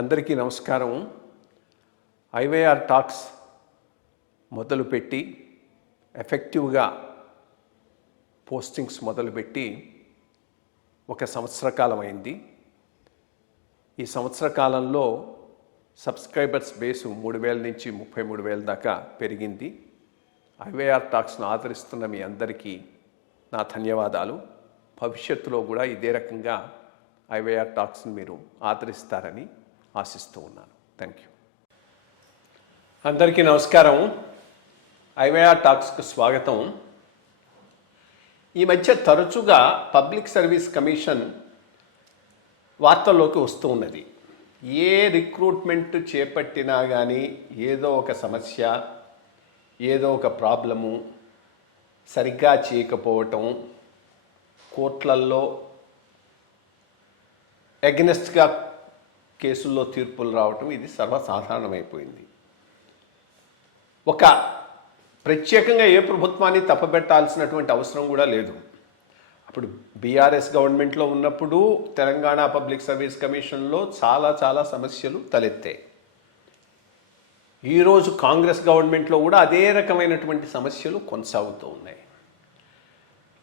అందరికీ నమస్కారం. IYR talks మొదలుపెట్టి ఎఫెక్టివ్గా పోస్టింగ్స్ మొదలుపెట్టి ఒక సంవత్సర కాలం అయింది. ఈ సంవత్సర కాలంలో సబ్స్క్రైబర్స్ బేసు 3,000 నుంచి 33,000 దాకా పెరిగింది. ఐవైఆర్ టాక్స్ను ఆదరిస్తున్న మీ అందరికీ నా ధన్యవాదాలు. భవిష్యత్తులో కూడా ఇదే రకంగా ఐవైఆర్ టాక్స్ని మీరు ఆదరిస్తారని ఆశిస్తూ ఉన్నాను. Thank you. అందరికీ నమస్కారం. ఐవైఆర్ టాక్స్కు స్వాగతం. ఈ మధ్య తరచుగా పబ్లిక్ సర్వీస్ కమిషన్ వార్తల్లోకి వస్తూ ఉన్నది. ఏ రిక్రూట్మెంట్ చేపట్టినా కానీ ఏదో ఒక సమస్య, ఏదో ఒక ప్రాబ్లము, సరిగ్గా చేయకపోవటం, కోర్టులలో ఎగనెస్ట్గా కేసుల్లో తీర్పులు రావటం ఇది సర్వసాధారణమైపోయింది. ఒక ప్రత్యేకంగా ఏ ప్రభుత్వాన్ని తప్పబెట్టాల్సినటువంటి అవసరం కూడా లేదు. అప్పుడు బీఆర్ఎస్ గవర్నమెంట్లో ఉన్నప్పుడు తెలంగాణ పబ్లిక్ సర్వీస్ కమిషన్లో చాలా సమస్యలు తలెత్తాయి. ఈరోజు కాంగ్రెస్ గవర్నమెంట్లో కూడా అదే రకమైనటువంటి సమస్యలు కొనసాగుతూ ఉన్నాయి.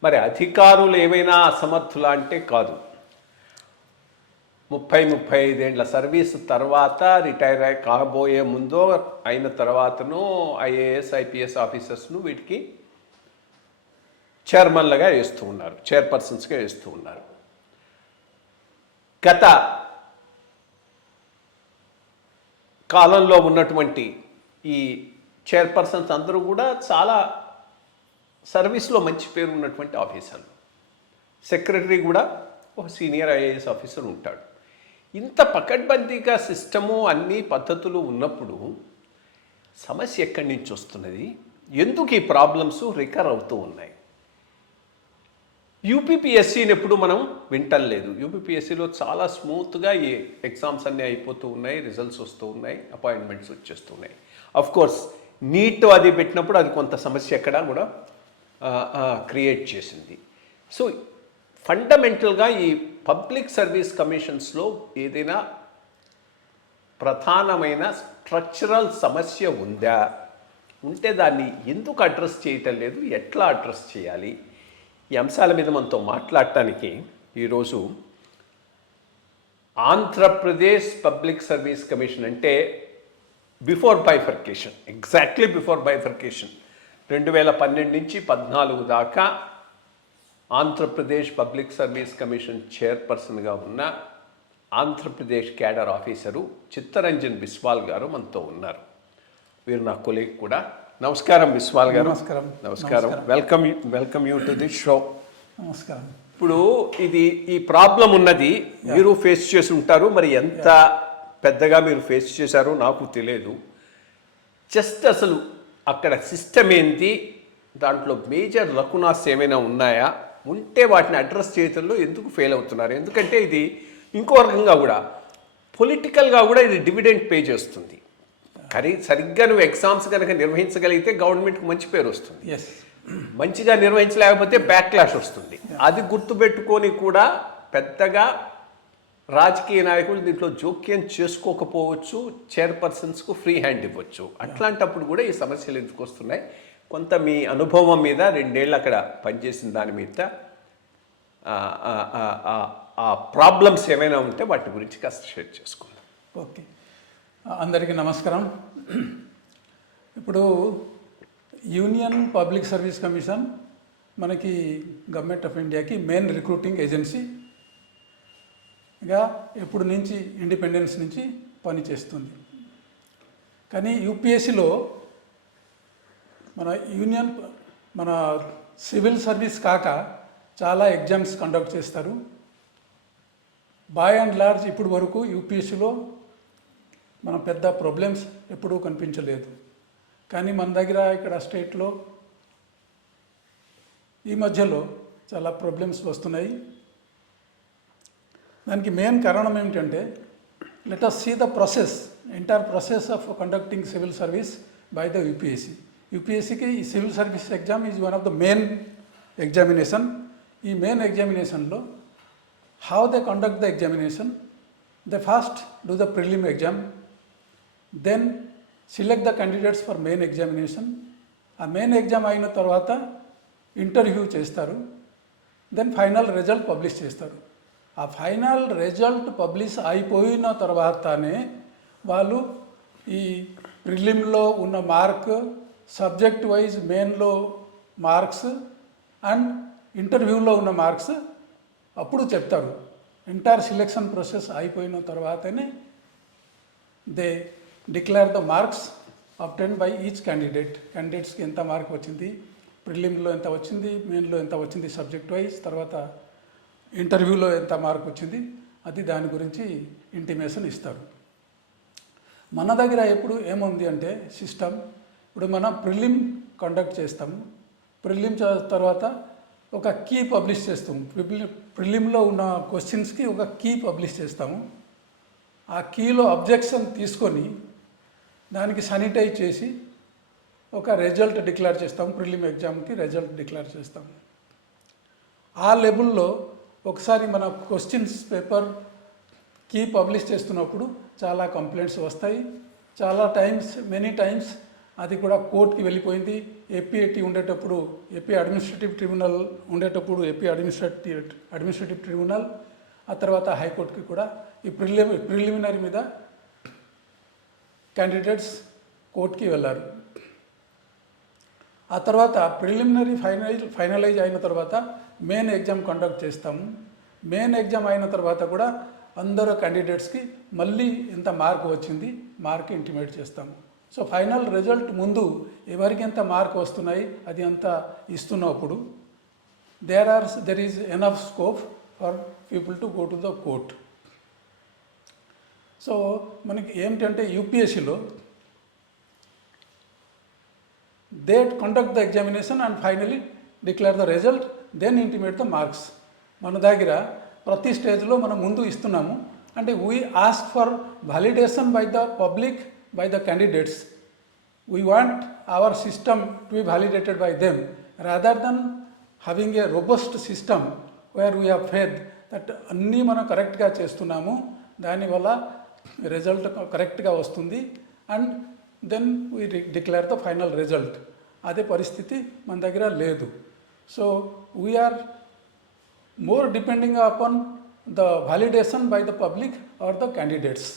మరి అధికారులు ఏమైనా అసమర్థులా అంటే కాదు. 30-35 ఏళ్ల సర్వీస్ తర్వాత రిటైర్ కాబోయే ముందో అయిన తర్వాతనో ఐఏఎస్ ఐపీఎస్ ఆఫీసర్స్ను వీటికి చైర్మన్లుగా వేస్తూ ఉన్నారు, చైర్పర్సన్స్గా వేస్తూ ఉన్నారు. గత కాలంలో ఉన్నటువంటి ఈ చైర్పర్సన్స్ అందరూ కూడా చాలా సర్వీస్లో మంచి పేరు ఉన్నటువంటి ఆఫీసర్లు. సెక్రటరీ కూడా ఒక సీనియర్ ఐఏఎస్ ఆఫీసర్ ఉంటాడు. ఇంత పకడ్బందీగా సిస్టము అన్ని పద్ధతులు ఉన్నప్పుడు సమస్య ఎక్కడి నుంచి వస్తున్నది? ఎందుకు ఈ ప్రాబ్లమ్స్ రికర్ అవుతూ ఉన్నాయి? యూపీపీఎస్సీని ఎప్పుడు మనం వింటలేదు. యూపీపీఎస్సీలో చాలా స్మూత్గా ఈ ఎగ్జామ్స్ అన్నీ అయిపోతూ ఉన్నాయి, రిజల్ట్స్ వస్తూ ఉన్నాయి, అపాయింట్మెంట్స్ వచ్చేస్తూ ఉన్నాయి. అఫ్కోర్స్ నీట్ అది పెట్టినప్పుడు అది కొంత సమస్య ఎక్కడ కూడా క్రియేట్ చేసింది. సో ఫండమెంటల్గా ఈ పబ్లిక్ సర్వీస్ కమిషన్స్లో ఏదైనా ప్రధానమైన స్ట్రక్చరల్ సమస్య ఉందా? ఉంటే దాన్ని ఎందుకు అడ్రస్ చేయటం లేదు, ఎట్లా అడ్రస్ చేయాలి? ఈ అంశాల మీద మనతో మాట్లాడటానికి ఈరోజు ఆంధ్రప్రదేశ్ పబ్లిక్ సర్వీస్ కమిషన్ అంటే before bifurcation, exactly before bifurcation 2012 నుంచి 14 దాకా ఆంధ్రప్రదేశ్ పబ్లిక్ సర్వీస్ కమిషన్ చైర్పర్సన్గా ఉన్న ఆంధ్రప్రదేశ్ క్యాడర్ ఆఫీసరు చిత్తరంజన్ బిస్వాల్ గారు మనతో ఉన్నారు. వీరు నా కొలీగ్ కూడా. నమస్కారం బిస్వాల్ గారు. నమస్కారం. Welcome you to this show. నమస్కారం. ఇప్పుడు ఈ ప్రాబ్లం ఉన్నది, మీరు ఫేస్ చేసి ఉంటారు. మరి ఎంత పెద్దగా మీరు ఫేస్ చేశారో నాకు తెలియదు. జస్ట్ అసలు అక్కడ సిస్టమ్ ఏంటి, దాంట్లో మేజర్ లకునాస్ ఏమైనా ఉన్నాయా, ఉంటే వాటిని అడ్రస్ చేయడంలో ఎందుకు ఫెయిల్ అవుతున్నారు? ఎందుకంటే ఇది ఇంకో రకంగా కూడా పొలిటికల్గా కూడా ఇది డివిడెండ్ పే చేస్తుంది. సరిగ్గా నువ్వు ఎగ్జామ్స్ కనుక నిర్వహించగలిగితే గవర్నమెంట్కి మంచి పేరు వస్తుంది. మంచిగా నిర్వహించలేకపోతే బ్యాక్లాష్ వస్తుంది. అది గుర్తుపెట్టుకొని కూడా పెద్దగా రాజకీయ నాయకులు దీంట్లో జోక్యం చేసుకోకపోవచ్చు, చైర్పర్సన్స్కు ఫ్రీ హ్యాండ్ ఇవ్వచ్చు. అట్లాంటప్పుడు కూడా ఈ సమస్యలు ఎందుకు వస్తున్నాయి? కొంత మీ అనుభవం మీద 2 ఏళ్ళు అక్కడ పనిచేసిన దాని మీద ఆ ప్రాబ్లమ్స్ ఏమైనా ఉంటే వాటి గురించి కాస్త షేర్ చేసుకుందాం. ఓకే, అందరికీ నమస్కారం. ఇప్పుడు యూనియన్ పబ్లిక్ సర్వీస్ కమిషన్ మనకి గవర్నమెంట్ ఆఫ్ ఇండియాకి మెయిన్ రిక్రూటింగ్ ఏజెన్సీగా ఎప్పుడు నుంచి ఇండిపెండెన్స్ నుంచి పనిచేస్తుంది. కానీ యూపీఎస్సీలో మన సివిల్ సర్వీస్ కాక చాలా ఎగ్జామ్స్ కండక్ట్ చేస్తారు. బై అండ్ లార్జ్ ఇప్పుడు వరకు యూపీఎస్సీలో మన పెద్ద ప్రాబ్లమ్స్ ఎప్పుడూ కనిపించలేదు. కానీ మన దగ్గర ఇక్కడ స్టేట్లో ఈ మధ్యలో చాలా ప్రాబ్లమ్స్ వస్తున్నాయి. దానికి మెయిన్ కారణం ఏమిటంటే, let us see the entire process of conducting civil service by the UPSC. యూపీఎస్సీకి ఈ civil service exam is one of the main examination. ఈ మెయిన్ ఎగ్జామినేషన్లో how they conduct the examination, They first do the prelim exam, then select the candidates for main examination. ఆ main exam అయిన తర్వాత interview చేస్తారు, then final result publish చేస్తారు. ఆ final result publish అయిపోయిన తర్వాతనే వాళ్ళు ఈ ప్రిలిమ్లో ఉన్న మార్క్, సబ్జెక్ట్ వైజ్ మెయిన్లో మార్క్స్ అండ్ ఇంటర్వ్యూలో ఉన్న మార్క్స్ అప్పుడు చెప్తారు. ఎంటైర్ సెలెక్షన్ ప్రాసెస్ అయిపోయిన తర్వాతనే they declare the marks obtained by each క్యాండిడేట్స్కి ఎంత మార్క్ వచ్చింది, ప్రిలిమ్లో ఎంత వచ్చింది, మెయిన్లో ఎంత వచ్చింది సబ్జెక్ట్ వైజ్, తర్వాత ఇంటర్వ్యూలో ఎంత మార్క్ వచ్చింది, అది దాని గురించి ఇంటిమేషన్ ఇస్తారు. మన దగ్గర ఎప్పుడు ఏముంది అంటే సిస్టమ్, ఇప్పుడు మనం ప్రిలిమ్ కండక్ట్ చేస్తాము, ప్రిలిమ్ తర్వాత ఒక కీ పబ్లిష్ చేస్తాము. ప్రిలిమ్లో ఉన్న క్వశ్చన్స్కి ఒక కీ పబ్లిష్ చేస్తాము. ఆ కీలో అబ్జెక్షన్ తీసుకొని దానికి శానిటైజ్ చేసి ఒక రిజల్ట్ డిక్లేర్ చేస్తాము. ప్రిలిమ్ ఎగ్జామ్కి రిజల్ట్ డిక్లేర్ చేస్తాము. ఆ లెవెల్లో ఒకసారి మన క్వశ్చన్స్ పేపర్ కీ పబ్లిష్ చేస్తున్నప్పుడు చాలా కంప్లైంట్స్ వస్తాయి. చాలా టైమ్స్, మెనీ టైమ్స్ అది కూడా కోర్టుకి వెళ్ళిపోయింది. ఏపీఐటీ ఉండేటప్పుడు, ఏపీ అడ్మినిస్ట్రేటివ్ ట్రిబ్యునల్ ఉండేటప్పుడు ఏపీ అడ్మినిస్ట్రేటివ్ ట్రిబ్యునల్, ఆ తర్వాత హైకోర్టుకి కూడా ఈ ప్రిలిమినరీ మీద క్యాండిడేట్స్ కోర్టుకి వెళ్ళారు. ఆ తర్వాత ప్రిలిమినరీ ఫైనలైజ్ అయిన తర్వాత మెయిన్ ఎగ్జామ్ కండక్ట్ చేస్తాము. మెయిన్ ఎగ్జామ్ అయిన తర్వాత కూడా అందరూ క్యాండిడేట్స్కి మళ్ళీ ఎంత మార్క్ వచ్చింది మార్క్ ఇంటిమేట్ చేస్తాము. సో ఫైనల్ రిజల్ట్ ముందు ఎవరికి ఎంత మార్క్ వస్తున్నాయి అది అంతా ఇస్తున్నప్పుడు there is enough scope for people to go to the court. So మనకి ఏమిటంటే యూపీఎస్సీలో they conduct the examination and finally declare the result, then intimate the marks. మన దగ్గర ప్రతి స్టేజ్లో మనం ముందు ఇస్తున్నాము. అంటే we ask for validation by the public, by the candidates. We want our system to be validated by them rather than having a robust system where we have faith that అన్నీ మనం కరెక్ట్గా చేస్తున్నాము, దానివల్ల రిజల్ట్ కరెక్ట్గా వస్తుంది and then we declare the final result. అదే పరిస్థితి మన దగ్గర లేదు. So we are more depending upon the validation by the public or the candidates.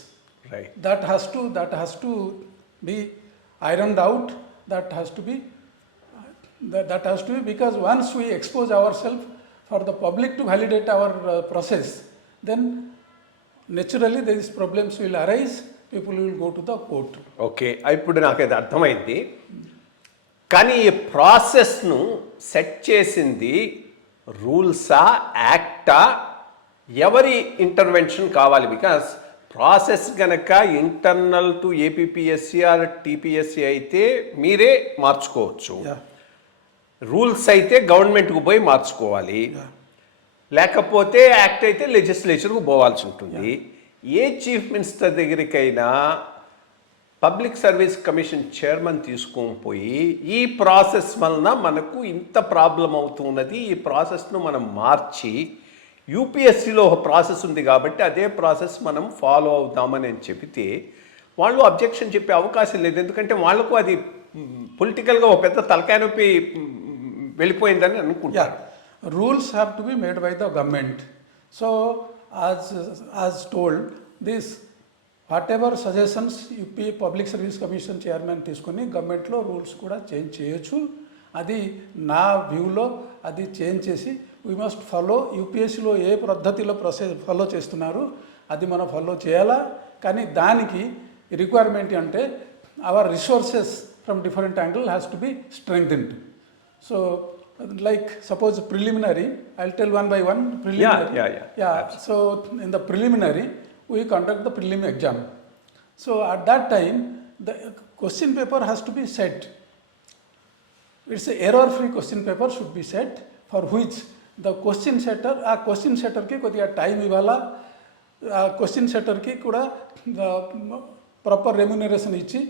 Right. That has to be ironed out. That has to be because once we expose ourselves for the public to validate our process, then naturally these problems will arise. People will go to the court. Okay, ఇప్పుడు నాకు అది అర్థమైంది. కానీ ఈ ప్రాసెస్ను set చేసింది రూల్సా, యాక్టా, ఎవరి intervention కావాలి? బికాస్ ప్రాసెస్ కనుక internal to APPSC or TPSC అయితే మీరే మార్చుకోవచ్చు. రూల్స్ అయితే గవర్నమెంట్కు పోయి మార్చుకోవాలి, లేకపోతే యాక్ట్ అయితే లెజిస్లేచర్కు పోవాల్సి ఉంటుంది. ఏ చీఫ్ మినిస్టర్ దగ్గరికైనా పబ్లిక్ సర్వీస్ కమిషన్ చైర్మన్ తీసుకొని పోయి ఈ ప్రాసెస్ వలన మనకు ఇంత ప్రాబ్లం అవుతున్నది, ఈ ప్రాసెస్ను మనం మార్చి యూపీఎస్సీలో ఒక ప్రాసెస్ ఉంది కాబట్టి అదే ప్రాసెస్ మనం ఫాలో అవుతామని చెబితే వాళ్ళు అబ్జెక్షన్ చెప్పే అవకాశం లేదు. ఎందుకంటే వాళ్ళకు అది పొలిటికల్గా ఒక పెద్ద తలకాయ నొప్పి వెళ్ళిపోయిందని అనుకుంటారు. Rules have to be made by the government. So as told this what ever suggestions UP public service commission chairman తీసుకొని గవర్నమెంట్లో రూల్స్ కూడా చేంజ్ చేయొచ్చు. అది నా వ్యూలో అది చేంజ్ చేసి వీ మస్ట్ ఫాలో, యూపీఎస్సీలో ఏ పద్ధతిలో ఫాలో చేస్తున్నారు అది మనం ఫాలో చేయాలా. కానీ దానికి రిక్వైర్మెంట్ అంటే our resources from different angle has to be strengthened. So like suppose preliminary, I'll tell one by one. Preliminary. So in the preliminary we conduct the prelim exam. So at that time the question paper has to be set. It's a error free question paper should be set, for which the question setter ki kodiga time ivala, question setter ki kuda proper remuneration ichi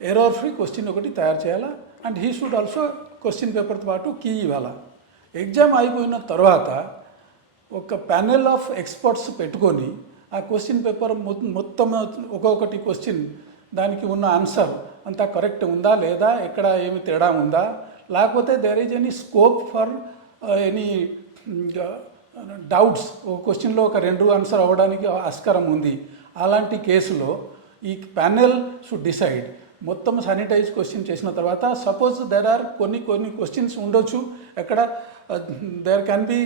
error free question okati tayar cheyala, and he should also question పేపర్తో పాటు key ఇవ్వాలా. Exam అయిపోయిన తర్వాత ఒక panel of experts పెట్టుకొని ఆ question paper మొత్తం ఒక్కొక్కటి క్వశ్చన్ దానికి ఉన్న ఆన్సర్ అంతా కరెక్ట్ ఉందా లేదా, ఎక్కడ ఏమి తేడా ఉందా, లేకపోతే there is any scope for any doubts, ఒక క్వశ్చన్లో ఒక 2 ఆన్సర్ అవ్వడానికి ఆస్కారం ఉంది. అలాంటి కేసులో ఈ ప్యానెల్ షుడ్ డిసైడ్. మొత్తం శానిటైజ్ క్వశ్చన్ చేసిన తర్వాత సపోజ్ దెర్ ఆర్ కొన్ని క్వశ్చన్స్ ఉండొచ్చు, ఎక్కడ దేర్ క్యాన్ బి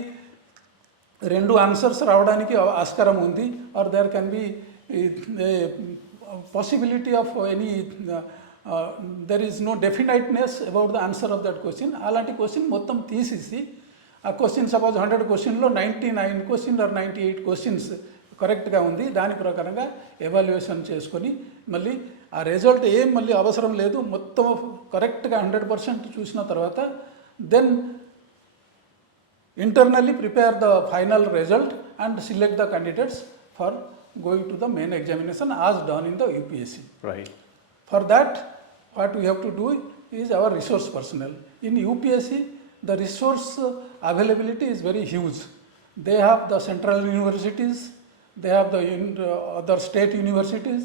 2 ఆన్సర్స్ రావడానికి ఆస్కారం ఉంది, or there can be possibility of any there is no definiteness about the answer of that question. అలాంటి క్వశ్చన్ మొత్తం తీసేసి ఆ క్వశ్చన్ సపోజ్ 100 క్వశ్చన్లో 99 క్వశ్చన్ ఆర్ 98 క్వశ్చన్స్ కరెక్ట్గా ఉంది, దాని ప్రకారంగా ఎవాల్యుయేషన్ చేసుకొని మళ్ళీ ఆ రిజల్ట్ ఏం మళ్ళీ అవసరం లేదు, మొత్తం కరెక్ట్గా 100% చూసిన తర్వాత then internally prepare the final result and select the candidates for going to the main examination as done in the UPSC. Right. For that, what we have to do is our resource personnel. In UPSC, the resource availability is very huge. They have the central universities, they have the other state universities,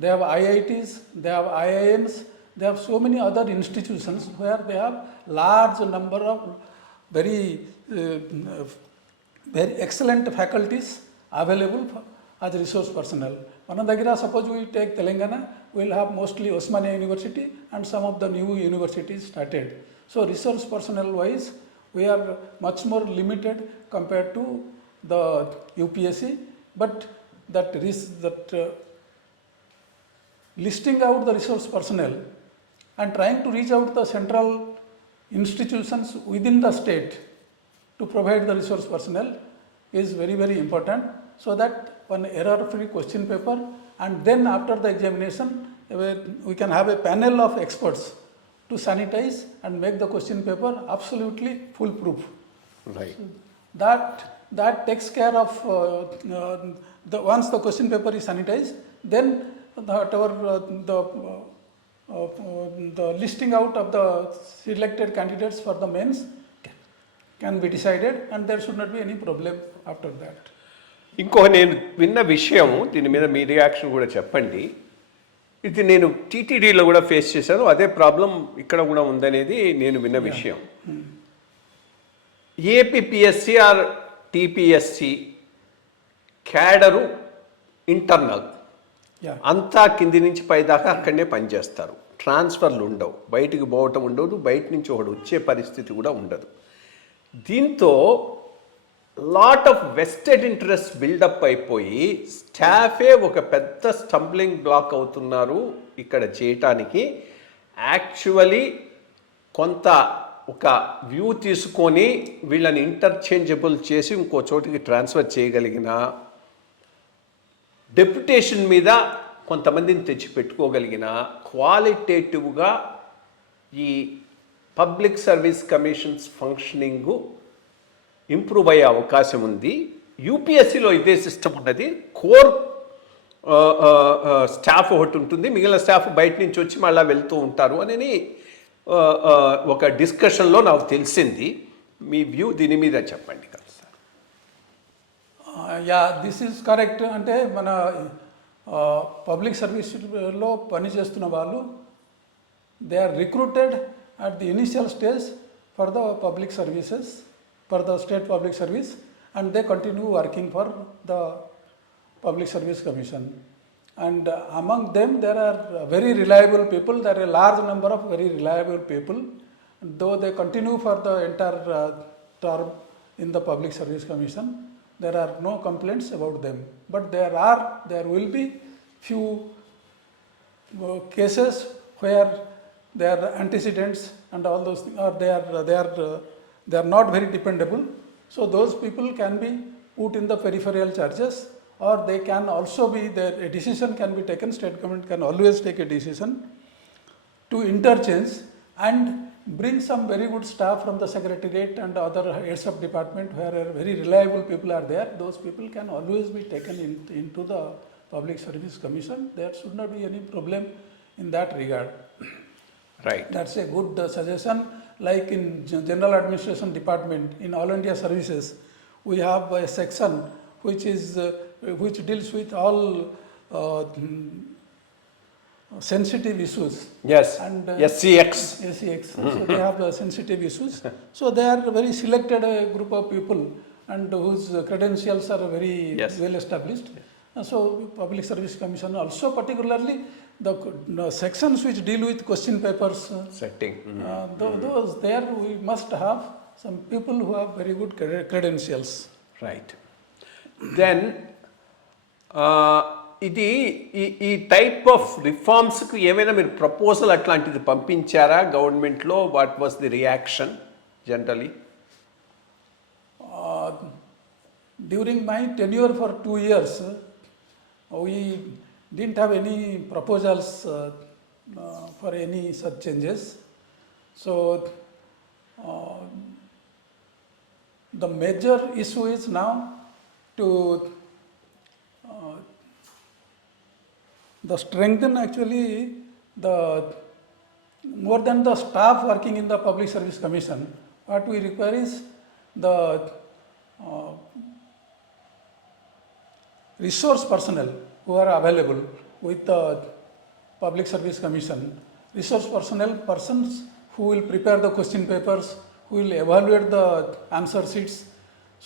they have IITs, they have IIMs, they have so many other institutions where they have large number of very excellent faculties available as resource personnel. Mana dagira suppose we take Telangana, we will have mostly Osmania University and some of the new universities started. So resource personnel wise, we are much more limited compared to the UPSC. But listing out the resource personnel and trying to reach out the central institutions within the state to provide the resource personnel is very, very important, so that one error-free question paper, and then after the examination we can have a panel of experts to sanitize and make the question paper absolutely foolproof. Right. That takes care of once the question paper is sanitized, then the listing out of the selected candidates for the mains can be decided, and there should not be any problem after that. ఇంకొక నేను విన్న విషయం, దీని మీద మీ reaction కూడా చెప్పండి. ఇది నేను టీటీడీలో కూడా ఫేస్ చేశాను, అదే ప్రాబ్లం ఇక్కడ కూడా ఉందనేది నేను విన్న విషయం. ఏపీపీఎస్సి ఆర్ టీపీఎస్సి క్యాడరు ఇంటర్నల్ అంతా కింది నుంచి పైదాకా అక్కడనే పనిచేస్తారు. ట్రాన్స్ఫర్లు ఉండవు, బయటికి పోవటం ఉండదు, బయట నుంచి ఒకటి వచ్చే పరిస్థితి కూడా ఉండదు. దీంతో lot of vested interest build up అయిపోయి స్టాఫే ఒక పెద్ద స్టంబ్లింగ్ బ్లాక్ అవుతున్నారు ఇక్కడ చేయటానికి. యాక్చువల్లీ కొంత ఒక వ్యూ తీసుకొని వీళ్ళని ఇంటర్చేంజబుల్ చేసి ఇంకో చోటికి ట్రాన్స్ఫర్ చేయగలిగిన, డెప్యుటేషన్ మీద కొంతమందిని తెచ్చి పెట్టుకోగలిగిన, క్వాలిటేటివ్గా ఈ public service commissions functioning improve అయ్యే అవకాశం ఉంది. యూపీఎస్సీలో ఇదే సిస్టమ్ ఉన్నది. కోర్ స్టాఫ్ ఒకటి ఉంటుంది, మిగిలిన స్టాఫ్ బయట నుంచి వచ్చి మళ్ళీ వెళ్తూ ఉంటారు అని ఒక డిస్కషన్లో నాకు తెలిసింది. మీ వ్యూ దీని మీద చెప్పండి కదా సార్. This is correct. అంటే మన పబ్లిక్ సర్వీస్లో పనిచేస్తున్న వాళ్ళు they are recruited at the initial stage for the public services, for the state public service, and they continue working for the Public Service Commission. And among them there are very reliable people, there are a large number of very reliable people, though they continue for the entire term in the Public Service Commission, there are no complaints about them. But there will be few cases where their antecedents and all those things, or they are not very dependable. So those people can be put in the peripheral charges, or they can also be, a decision can be taken, state government can always take a decision to interchange and bring some very good staff from the secretariat and other heads of department where very reliable people are there. Those people can always be taken into the Public Service Commission. There should not be any problem in that regard. Right. That's a good suggestion. Like in General Administration Department, in All India Services, we have a section which deals with all sensitive issues. Yes. And SCX. SEX. So they have sensitive issues. So they are very selected group of people and whose credentials are very Yes. well established. So Public Service Commission also particularly the sections which deal with question papers. Setting. Those there we must have some people who have very good credentials. Right then ఇది ఈ type of రిఫార్మ్స్కి ఏమైనా మీరు proposal అట్లాంటిది పంపించారా గవర్నమెంట్లో? What was the reaction generally? During my tenure for 2 years, we didn't have any proposals for any such changes. So, the major issue is now to the strengthen actually the more than the staff working in the Public Service Commission. What we require is the resource personnel who are available with the Public Service Commission, resource personnel, persons who will prepare the question papers, who will evaluate the answer sheets.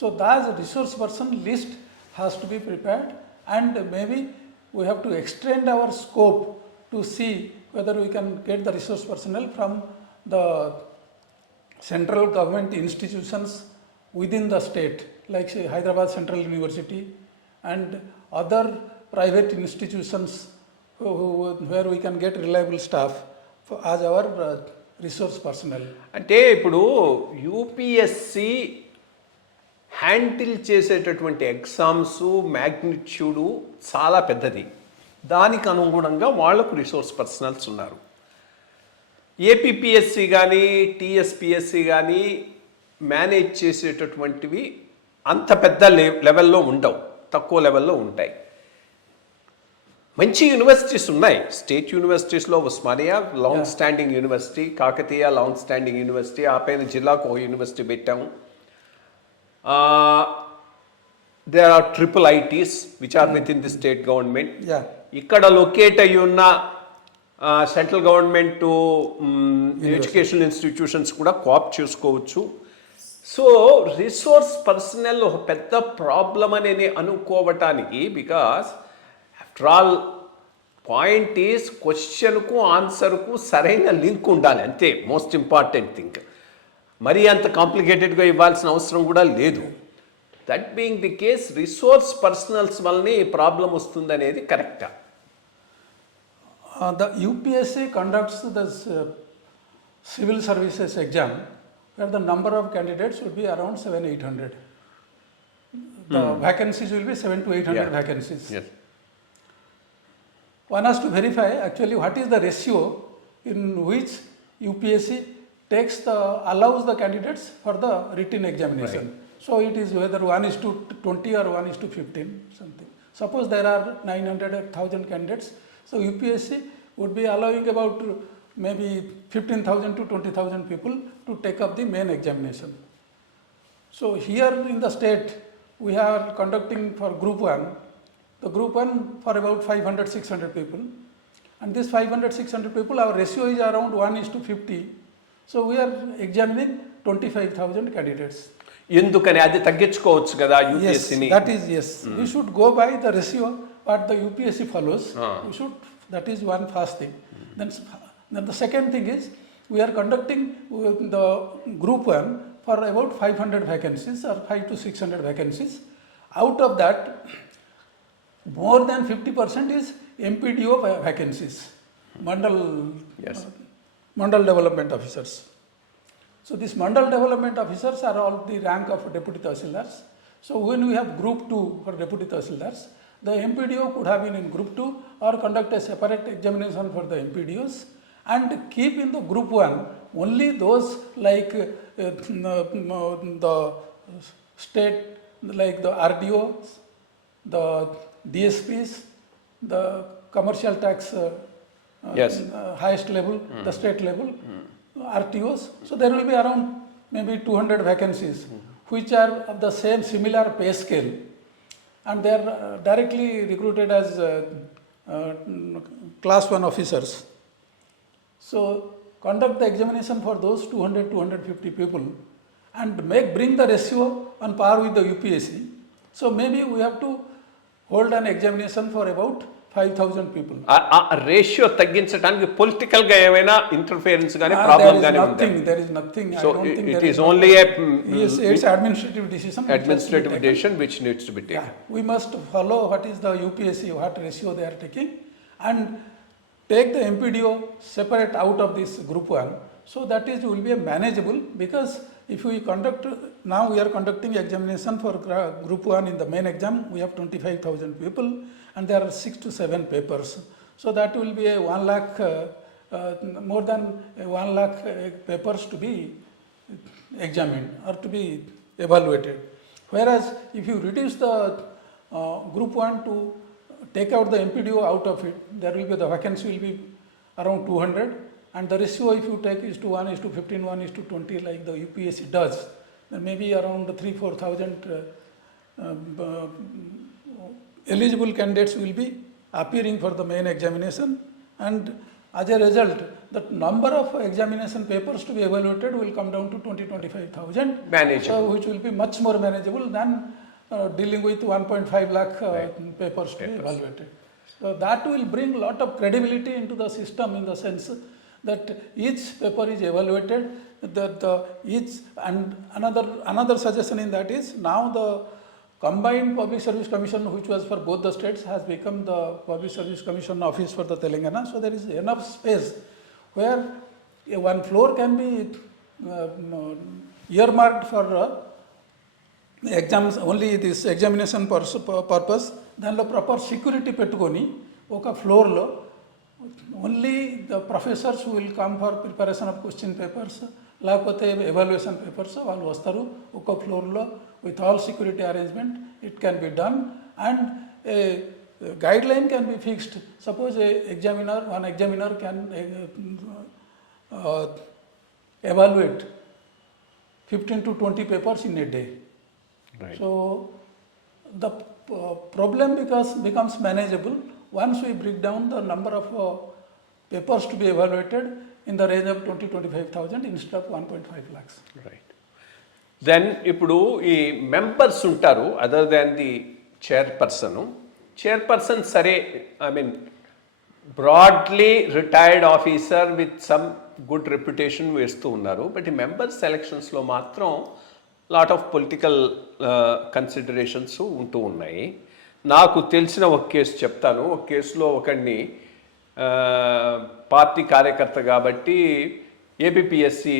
So that resource person list has to be prepared, and maybe we have to extend our scope to see whether we can get the resource personnel from the central government institutions within the state, like say Hyderabad Central University and other private institutions where we can get reliable staff as our resource personnel. అంటే ఇప్పుడు UPSC handle చేసేటటువంటి exams మ్యాగ్నిట్యూడు చాలా పెద్దది. దానికి అనుగుణంగా వాళ్లకు resource personals ఉన్నారు. APPSC కానీ టీఎస్పిఎస్సి కానీ మేనేజ్ చేసేటటువంటివి అంత పెద్ద లెవెల్లో ఉండవు, తక్కువ లెవెల్లో ఉంటాయి. మంచి యూనివర్సిటీస్ ఉన్నాయి. స్టేట్ యూనివర్సిటీస్లో Osmania long standing university, Kakatiya long standing university, ఆ పైన జిల్లాకు ఒక యూనివర్సిటీ పెట్టాము. There are triple IITs which are with in the state government. ఇక్కడ లొకేట్ అయ్యి ఉన్న సెంట్రల్ గవర్నమెంట్ ఎడ్యుకేషనల్ ఇన్స్టిట్యూషన్స్ కూడా కోఆప్ చేసుకోవచ్చు. సో రిసోర్స్ పర్సనల్ ఒక పెద్ద ప్రాబ్లం అని అనుకోవటానికి, because after all point is క్వశ్చన్కు ఆన్సర్కు సరైన లింక్ ఉండాలి, అంతే మోస్ట్ ఇంపార్టెంట్ థింగ్. మరీ అంత కాంప్లికేటెడ్గా ఇవ్వాల్సిన అవసరం కూడా లేదు. That being the case resource personals వల్లనే ఈ ప్రాబ్లం వస్తుందనేది కరెక్టా? The UPSC conducts this civil services exam where the number of candidates would be around 700-800. The vacancies will be 700 to 800 vacancies. Yes. One has to verify actually what is the ratio in which UPSC allows the candidates for the written examination. Right. So it is whether 1:20 or 1:15 something. Suppose there are 900 or 1000 candidates. So UPSC would be allowing about maybe 15,000 to 20,000 people to take up the main examination. So here in the state, we are conducting for Group 1, the Group 1 for about 500-600 people. And this 500-600 people, our ratio is around 1:50. So we are examining 25,000 candidates. ఎందుకని అది తగ్గించుకోవచ్చు కదా Yes, యూపీఎస్సీని? that is yes. We should go by the ratio what the UPSC follows. We should, that is one first thing. Then the second thing is we are conducting the Group 1 for about 500 vacancies or 500 to 600 vacancies. Out of that, more than 50% is MPDO vacancies, Yes. Mandal Development Officers. So these Mandal Development Officers are all the rank of Deputy Tahsildars. So when we have Group 2 for Deputy Tahsildars, the MPDO could have been in Group 2 or conduct a separate examination for the MPDOs and keep in the Group 1 only those like the state, like the RDOs, the DSPs, the commercial tax highest level, the state level, RTOs. So there will be around maybe 200 vacancies which are of the same similar pay scale. and they are directly recruited as class 1 officers. So conduct the examination for those 200-250 people and bring the ratio on par with the UPSC. So maybe we have to hold an examination for about 5,000 people. ఆ ratio తగ్గించడానికి political గా ఏమైనా interference గానీ problem గానీ ఉందా? There is nothing. So I don't think it there is only a Yes, it's administrative decision. administrative decision which needs to be taken. Yeah, we must follow what is the UPSC, what ratio they are taking, and take the MPDO separate out of this group 1. So that is will be a manageable, because if we conduct, now we are conducting examination for group 1 in the main exam, we have 25,000 people and there are 6 to 7 papers. So that will be a 1 lakh, more than 1 lakh papers to be examined or to be evaluated. Whereas if you reduce the group 1 to take out the MPDO out of it, there will be the vacancy will be around 200, and the ratio if you take is to 1:15, 1:20 like the UPSC does, then maybe around 3,000-4,000 eligible candidates will be appearing for the main examination, and as a result the number of examination papers to be evaluated will come down to 20-25,000, Manageable. which will be much more manageable than dealing with 1.5 lakh papers to be evaluated. So that will bring a lot of credibility into the system, in the sense that each paper is evaluated, that each, and another suggestion in that is, now the combined public service commission, which was for both the states, has become the public service commission office for the Telangana. So there is enough space where one floor can be earmarked for exams, only this examination purpose. దానిలో proper security పెట్టుకొని ఒక ఫ్లోర్లో only the professors will come for preparation of question papers, లేకపోతే evaluation papers వాళ్ళు వస్తారు. ఒక ఫ్లోర్లో with all security arrangement it can be done, and A guide line can be fixed. Suppose one examiner can evaluate 15 to 20 papers in a day. Right. So the problem becomes manageable once we break down the number of papers to be evaluated in the range of 20-25,000 instead of 1.5 lakhs. Right. Then ఇప్పుడు ఈ members ఉంటారు, other than the chairperson సరే, I mean broadly retired officer with some good reputation వేస్తూ ఉన్నారు. But ఈ member సెలక్షన్స్లో మాత్రం lot of political considerations ఉంటూ ఉన్నాయి. నాకు తెలిసిన ఒక కేసు చెప్తాను. ఒక కేసులో ఒకడిని పార్టీ కార్యకర్త కాబట్టి ఏబిపిఎస్సి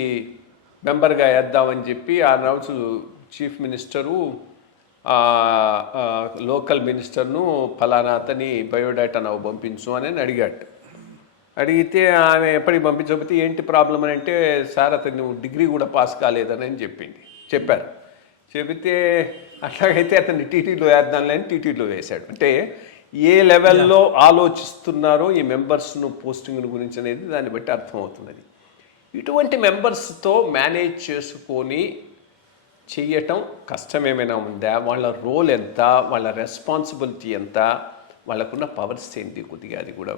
మెంబర్గా వేద్దామని చెప్పి ఆ రోజు చీఫ్ మినిస్టరు లోకల్ మినిస్టర్ను ఫలానా అతని బయోడేటా నాకు పంపించు అని అడిగాడు. అడిగితే ఆమె ఎప్పటికి పంపించకపోతే ఏంటి ప్రాబ్లం అని అంటే, సార్ అతను డిగ్రీ కూడా పాస్ కాలేదని చెప్పారు. చెబితే అట్లాగైతే అతన్ని టీటీలో వేద్దాంలే అని టీటీలో వేశాడు. అంటే ఏ లెవెల్లో ఆలోచిస్తున్నారో ఈ మెంబర్స్ను పోస్టింగ్ గురించి అనేది దాన్ని బట్టి అర్థమవుతున్నది. ఇటువంటి మెంబర్స్తో మేనేజ్ చేసుకొని చెయ్యటం కష్టమేమైనా ఉందా? వాళ్ళ రోల్ ఎంత, వాళ్ళ రెస్పాన్సిబిలిటీ ఎంత, వాళ్ళకున్న పవర్స్ ఏంటి? కొద్దిగా అది కూడా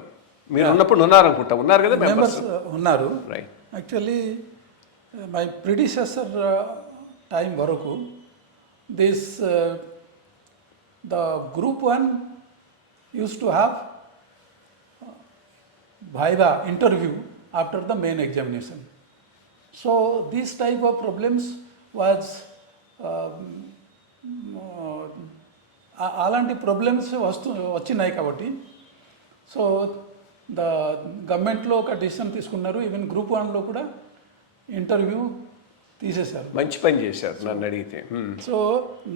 మీరు ఉన్నప్పుడు ఉన్నారు కదా మెంబర్స్ ఉన్నారు. Right. Actually my predecessor time వరకు this the group 1 used to have viva interview after the main examination. So this type of problems was అలాంటి ప్రాబ్లమ్స్ వచ్చినాయి కాబట్టి, సో ద గవర్నమెంట్లో ఒక డెసిషన్ తీసుకున్నారు. ఈవెన్ గ్రూప్ 1లో కూడా ఇంటర్వ్యూ తీసేశారు. మంచి పని చేశారు నన్ను అడిగితే. సో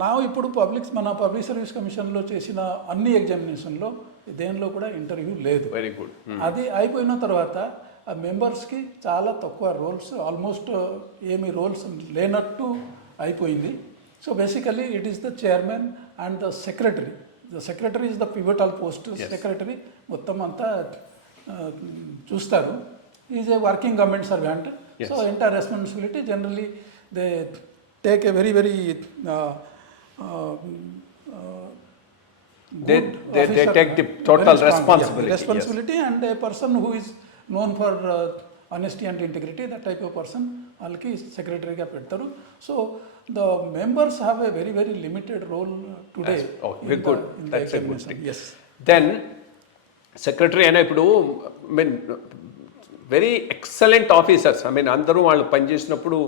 నా ఇప్పుడు మన పబ్లిక్ సర్వీస్ కమిషన్లో చేసిన అన్ని ఎగ్జామినేషన్లో దేనిలో కూడా ఇంటర్వ్యూ లేదు. Very good. అది అయిపోయిన తర్వాత ఆ మెంబర్స్కి చాలా తక్కువ రోల్స్, ఆల్మోస్ట్ ఏమి రోల్స్ లేనట్టు అయిపోయింది. So basically it is the chairman and the secretary. The secretary is the pivotal post. Secretary మొత్తం అంతా చూస్తారు. Is a working government servant. So entire responsibility generally they take a very They officer, take the total very strong, responsibility, yes. responsibility, and a person who is known for honesty and integrity, that type of person వాళ్ళకి సెక్రటరీగా పెడతారు. So the members have a very very limited role today. Very good, that's a good thing. Yes then secretary అయినా ఇప్పుడు mean very excellent officers, I mean అందరూ వాళ్ళు పనిచేసినప్పుడు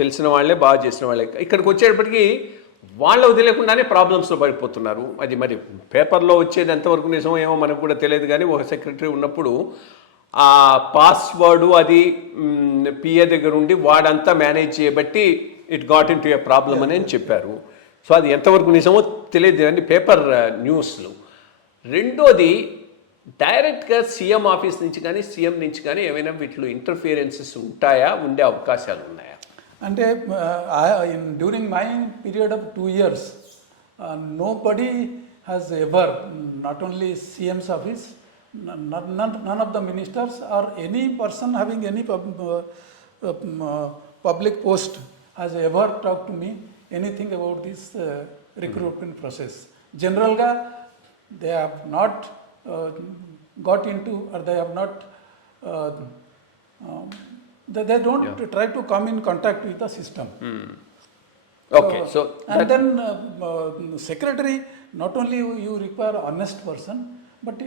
తెలిసిన వాళ్ళే, బాగా చేసిన వాళ్ళే. ఇక్కడికి వచ్చేటప్పటికి వాళ్ళు వదిలేకుండానే ప్రాబ్లమ్స్లో పడిపోతున్నారు. అది మరి పేపర్లో వచ్చేది ఎంతవరకు నిజమో ఏమో మనకు కూడా తెలియదు, కానీ ఒక సెక్రటరీ ఉన్నప్పుడు ఆ పాస్వర్డు అది పిఏ దగ్గర ఉండి వాడంతా మేనేజ్ చేయబట్టి it got in to A problem అని చెప్పారు. సో అది ఎంతవరకు నిజమో తెలియదు కానీ పేపర్ న్యూస్లు. రెండోది డైరెక్ట్గా సీఎం ఆఫీస్ నుంచి కానీ సీఎం నుంచి కానీ ఏమైనా వీటిలో ఇంటర్ఫియరెన్సెస్ ఉంటాయా, ఉండే అవకాశాలు ఉన్నాయా? అంటే during my period of 2 years, nobody has ever, not only CM's office, none of the ministers or any person having any public post has ever talked to me anything about this recruitment process. Generalga, they have not got into, or they have not they don't try to come in contact with the system. Okay, so and then secretary, not only you require honest person, but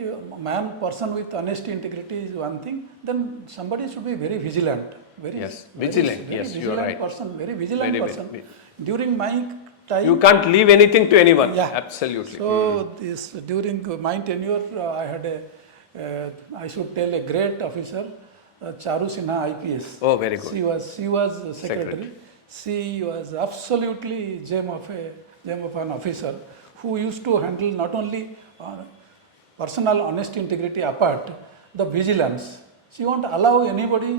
person with honesty, integrity is one thing. Then somebody should be very vigilant. Yes, vigilant. Yes, you are right. Person, very vigilant Very, person. very. During my time, You can't leave anything to anyone. Yeah. Absolutely. So this during my tenure, I had I should tell a great officer, Charu Sinha IPS. Oh, very good. She was secretary. She was absolutely gem of an officer who used to handle not only personal honesty, integrity apart, the vigilance. She won't allow anybody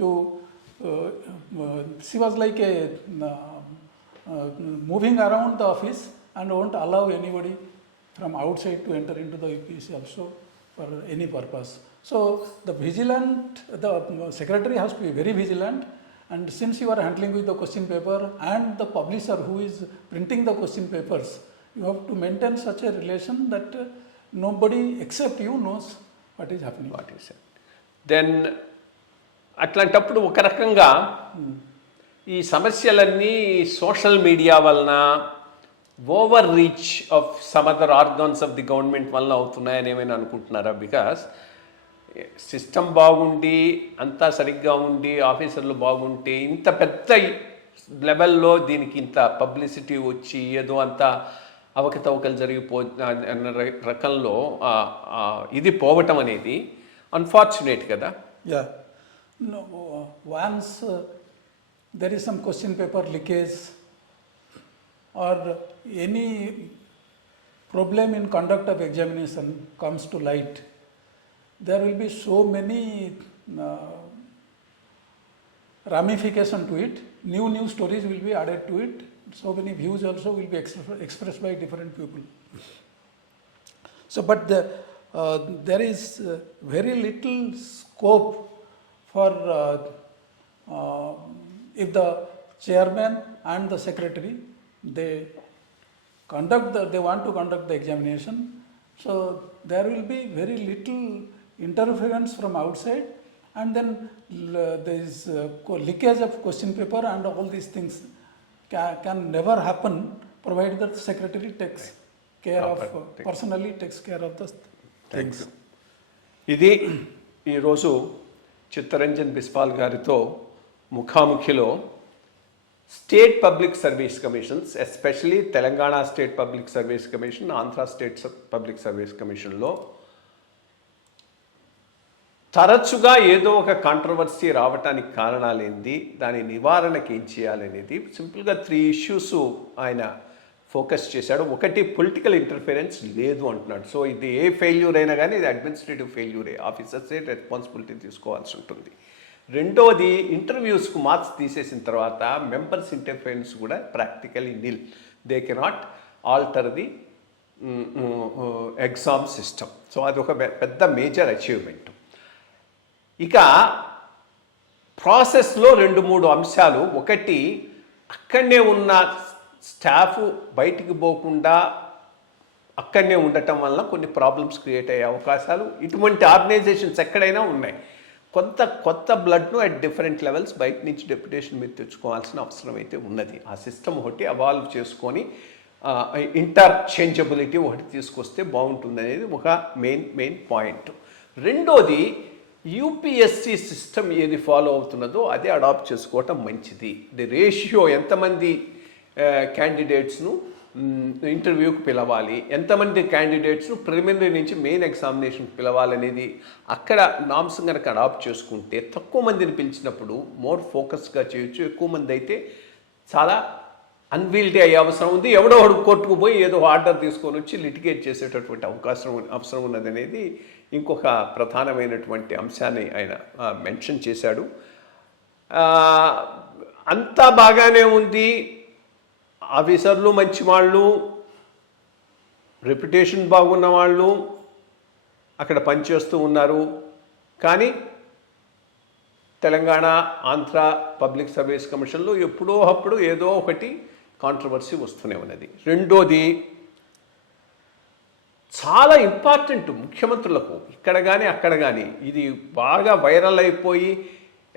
to. She was like a moving around the office and won't allow anybody from outside to enter into the UPSC also for any purpose. So the secretary has to be very vigilant, and since you are handling with the question paper and the publisher who is printing the question papers, you have to maintain such a relation that nobody except you knows what is happening. What is it? Then అట్లాంటప్పుడు ఒక రకంగా ఈ సమస్యలన్నీ social media వలన, over reach of some other organs of the government వలన అవుతున్నాయని ఏమైనా అనుకుంటున్నారా? బికాస్ సిస్టమ్ బాగుండి అంతా సరిగ్గా ఉండి ఆఫీసర్లు బాగుంటే ఇంత పెద్ద లెవెల్లో దీనికి ఇంత పబ్లిసిటీ వచ్చి ఏదో అంత అవకతవకలు అన్న రకంలో ఇది పోవటం అనేది అన్ఫార్చునేట్ కదా. Yeah. No, once there is some question paper leakage or any problem in conduct of examination comes to light, there will be so many ramifications to it. New stories will be added to it. So many views also will be expressed by different people. So, but there is very little scope for if the chairman and the secretary they want to conduct the examination, so there will be very little interference from outside, and then there is leakage of question paper and all these things can never happen provided that the secretary takes care of personally takes care of the things. ఇది ఈరోజు చిత్తరంజన్ బిస్వాల్ గారితో ముఖాముఖిలో state public service commissions, especially Telangana state public service commission, Andhra state public service కమిషన్లో తరచుగా ఏదో ఒక controversy రావటానికి కారణాలేంది, దాని నివారణకి ఏం చేయాలనేది సింపుల్గా 3 issues ఆయన ఫోకస్ చేశాడు. ఒకటి, పొలిటికల్ ఇంటర్ఫిరెన్స్ లేదు అంటున్నాడు. సో ఇది ఏ ఫెయిల్యూర్ అయినా కానీ ఇది అడ్మినిస్ట్రేటివ్ ఫెయిల్యూరే, ఆఫీసర్సే రెస్పాన్సిబిలిటీ తీసుకోవాల్సి ఉంటుంది. రెండోది, ఇంటర్వ్యూస్కు మార్క్స్ తీసేసిన తర్వాత మెంబర్స్ ఇంటర్ఫిరెన్స్ కూడా practically nil. They cannot alter the exam system. So అది ఒక పెద్ద మేజర్ అచీవ్మెంట్. ఇక ప్రాసెస్లో 2-3 అంశాలు. ఒకటి, అక్కడనే ఉన్న స్టాఫ్ బయటికి పోకుండా అక్కడనే ఉండటం వల్ల కొన్ని ప్రాబ్లమ్స్ క్రియేట్ అయ్యే అవకాశాలు ఇటువంటి ఆర్గనైజేషన్స్ ఎక్కడైనా ఉన్నాయి. కొత్త బ్లడ్ను అట్ డిఫరెంట్ లెవెల్స్ బయట నుంచి డెప్యుటేషన్ మీద తెచ్చుకోవాల్సిన అవసరం అయితే ఉన్నది. ఆ సిస్టమ్ ఒకటి అవాల్వ్ చేసుకొని ఇంటర్చేంజబిలిటీ ఒకటి తీసుకొస్తే బాగుంటుంది అనేది ఒక మెయిన్ పాయింట్. రెండోది, యూపీఎస్సి సిస్టమ్ ఏది ఫాలో అవుతున్నదో అదే అడాప్ట్ చేసుకోవటం మంచిది. ది రేషియో ఎంతమంది క్యాండిడేట్స్ను ఇంటర్వ్యూకి పిలవాలి, ఎంతమంది క్యాండిడేట్స్ను ప్రిలిమినరీ నుంచి మెయిన్ ఎగ్జామినేషన్కి పిలవాలనేది అక్కడ నామ్స్ కనుక అడాప్ట్ చేసుకుంటే తక్కువ మందిని పిలిచినప్పుడు మోర్ ఫోకస్గా చేయొచ్చు. ఎక్కువ మంది అయితే చాలా అన్వీల్టీ అయ్యే అవసరం ఉంది. ఎవడో ఒకడు కోర్టుకు పోయి ఏదో ఆర్డర్ తీసుకొని వచ్చి లిటిగేట్ చేసేటటువంటి అవసరం ఉన్నది అనేది ఇంకొక ప్రధానమైనటువంటి అంశాన్ని ఆయన మెన్షన్ చేశాడు. అంతా బాగానే ఉంది, ఆఫీసర్లు మంచి వాళ్ళు, రెప్యుటేషన్ బాగున్న వాళ్ళు అక్కడ పనిచేస్తూ ఉన్నారు. కానీ తెలంగాణ, ఆంధ్ర పబ్లిక్ సర్వీస్ కమిషన్లో ఎప్పుడో అప్పుడు ఏదో ఒకటి కాంట్రవర్సీ వస్తూనే ఉన్నది. రెండోది, చాలా ఇంపార్టెంట్ ముఖ్యమంత్రులకు ఇక్కడ కానీ అక్కడ కానీ ఇది బాగా వైరల్ అయిపోయి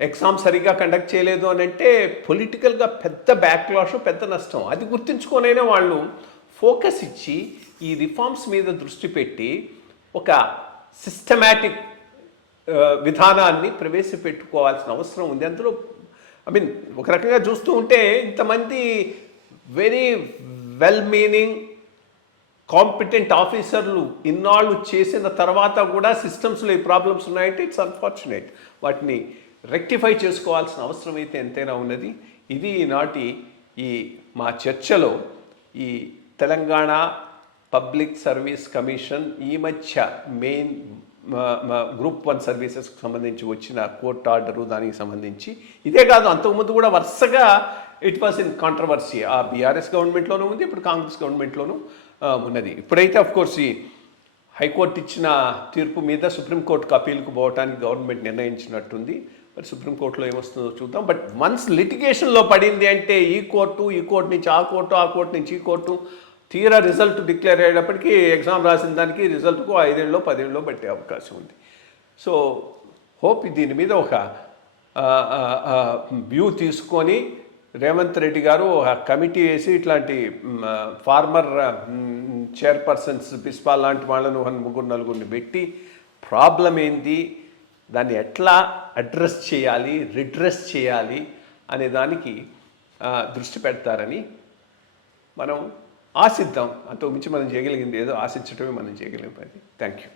ఎగ్జామ్ సరిగ్గా కండక్ట్ చేయలేదు అని అంటే పొలిటికల్గా పెద్ద బ్యాక్లాష్, పెద్ద నష్టం. అది గుర్తుంచుకొనైనా వాళ్ళు ఫోకస్ ఇచ్చి ఈ రిఫార్మ్స్ మీద దృష్టి పెట్టి ఒక సిస్టమాటిక్ విధానాన్ని ప్రవేశపెట్టుకోవాల్సిన అవసరం ఉంది. అందులో ఒక రకంగా చూస్తూ ఉంటే ఇంతమంది వెరీ వెల్ మీనింగ్ కాంపిటెంట్ ఆఫీసర్లు ఇన్నాళ్ళు చేసిన తర్వాత కూడా సిస్టమ్స్లో ఈ ప్రాబ్లమ్స్ ఉన్నాయంటే ఇట్స్ అన్ఫార్చునేట్. వాటిని రెక్టిఫై చేసుకోవాల్సిన అవసరం అయితే ఎంతైనా ఉన్నది. ఇది ఈనాటి మా చర్చలో ఈ తెలంగాణ పబ్లిక్ సర్వీస్ కమిషన్ ఈ మధ్య మెయిన్ గ్రూప్ 1 సర్వీసెస్కి సంబంధించి వచ్చిన కోర్టు ఆర్డరు, దానికి సంబంధించి ఇదే కాదు అంతకుముందు కూడా వరుసగా ఇట్ వాస్ ఇన్ కాంట్రవర్సీ. ఆ బీఆర్ఎస్ గవర్నమెంట్లోనూ ఉంది, ఇప్పుడు కాంగ్రెస్ గవర్నమెంట్లోనూ ఉన్నది. ఇప్పుడైతే అఫ్కోర్స్ ఈ హైకోర్టు ఇచ్చిన తీర్పు మీద సుప్రీంకోర్టుకు అప్పీల్కు పోవడానికి గవర్నమెంట్ నిర్ణయించినట్టుంది. మరి సుప్రీంకోర్టులో ఏమొస్తుందో చూద్దాం. బట్ వన్స్ లిటిగేషన్లో పడింది అంటే ఈ కోర్టు నుంచి ఆ కోర్టు నుంచి ఈ కోర్టు, తీరా రిజల్ట్ డిక్లేర్ అయ్యేటప్పటికీ ఎగ్జామ్ రాసిన దానికి రిజల్ట్కు 5 ఏళ్ళలో 10 ఏళ్ళలో పట్టే అవకాశం ఉంది. సో హోప్ దీని మీద ఒక వ్యూ తీసుకొని రేవంత్ రెడ్డి గారు కమిటీ వేసి ఇట్లాంటి ఫార్మర్ చైర్పర్సన్స్ బిస్పా లాంటి వాళ్ళను 3-4 పెట్టి ప్రాబ్లం ఏంది, దాన్ని ఎట్లా అడ్రస్ చేయాలి, రిడ్రెస్ చేయాలి అనే దానికి దృష్టి పెడతారని మనం ఆశిద్దాం. అంతకు మించి మనం చేయగలిగింది ఏదో ఆశించడమే మనం చేయగలిగినది. Thank you.